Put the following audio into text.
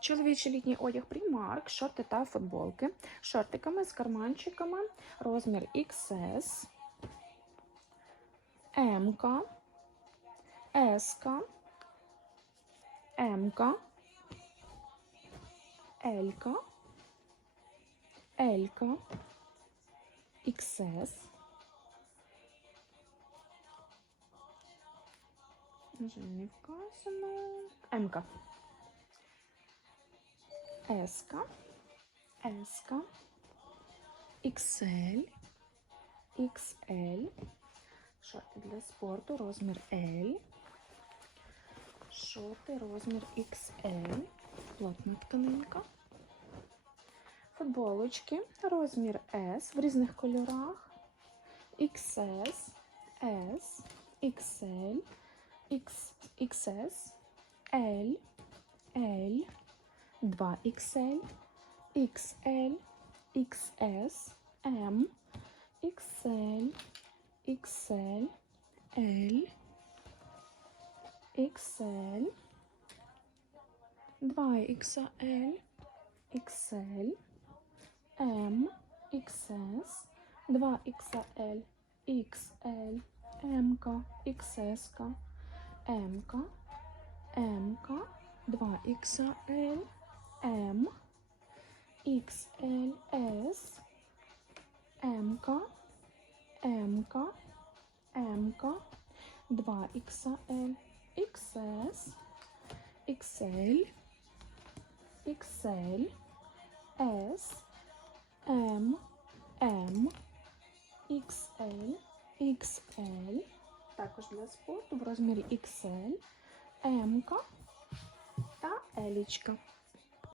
Чоловічий літній одяг Primark, шорти та футболки. Шортиками з карманчиками. Розмір XS, М, С, М, Л, Л, XS. Жаль, не вказано. М. Еска, Еска, XL, XL, шорти для спорту, розмір L, шорти, розмір XL, плотна тканинка, футболочки, розмір S в різних кольорах, XS, S, XL, X, XS, L, L, 2XL, XL, XS, M, XL, XL, L, XL, 2XL, XL, M, XS, 2XL, XL, M, XS, M, M, 2XL, М, XLS, МК, МК, МК, 2XL, XS, XL, XL, S, М, М, XL, XL, також для спорту в розмірі XL, МК та Елічка.